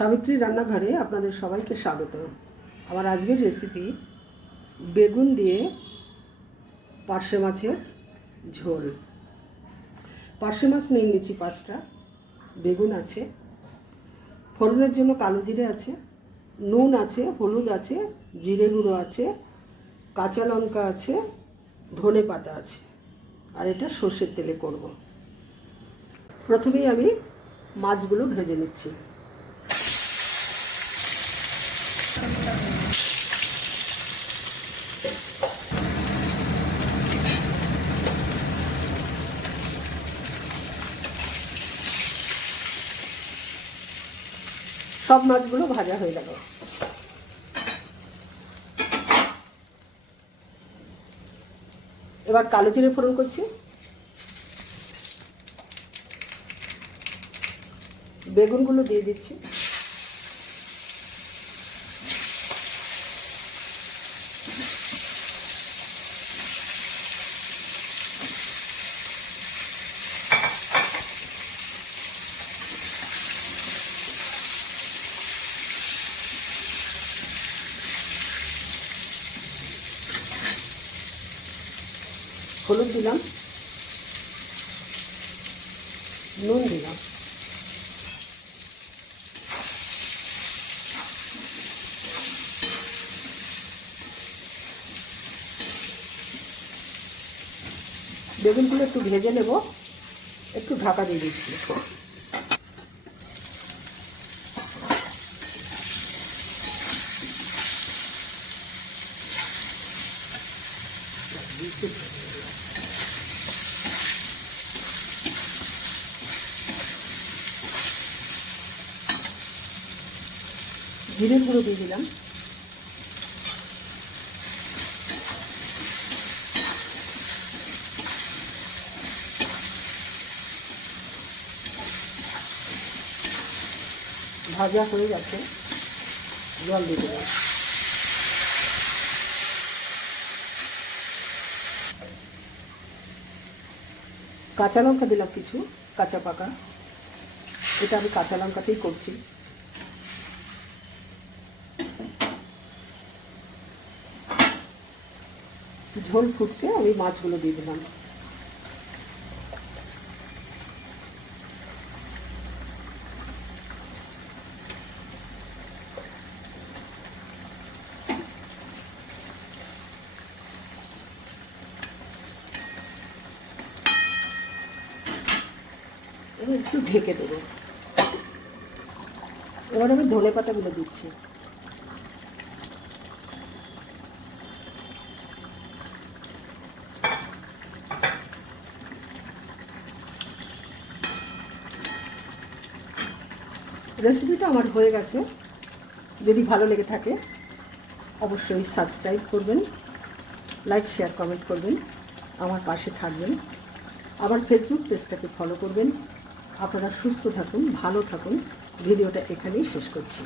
সাবিত্রী রান্নাঘরে আপনাদের সবাইকে স্বাগত। আমার আজকের রেসিপি বেগুন দিয়ে পার্শে মাছের ঝোল। পার্শে মাছ নিয়ে নিচ্ছি 5টা, বেগুন আছে, ফোড়নের জন্য কালো জিরে আছে, নুন আছে, হলুদ আছে, জিরে গুঁড়ো আছে, কাঁচা লঙ্কা আছে, ধনে পাতা আছে, আর এটা সর্ষের তেলে করব। প্রথমেই আমি মাছগুলো ভেজে নিচ্ছি। সব মাছগুলো ভাজা হয়ে গেল। এবার কালো জিরে ফোড়ন করছি, বেগুনগুলো দিয়ে দিচ্ছি, হলুদ দিলাম, নুন দিলাম, বেগুনগুলো একটু ভেজে নেব, একটু ঢাকা দিয়ে দিচ্ছি। জিরের গুঁড়ো দিয়ে দিলাম, ভাজা হয়ে গেছে, জল দিয়ে দিলাম। কাঁচা লঙ্কা দিলাম কিছু, কাঁচা পাকা, এটা আমি কাঁচা লঙ্কাতেই করছি। ঝোল ফুটছে, আমি মাছগুলো দিয়ে দিলাম। এবার একটু ঢেকে দেবো। এবার আমি ধনে পাতাগুলো দিচ্ছি। রেসিপিটা আমার হয়ে গেছে। যদি ভালো লেগে থাকে অবশ্যই সাবস্ক্রাইব করবেন, লাইক শেয়ার কমেন্ট করবেন, আমার পাশে থাকবেন, আমার ফেসবুক পেজটাকে ফলো করবেন। আপনারা সুস্থ থাকুন, ভালো থাকুন। ভিডিওটা এখানেই শেষ করছি।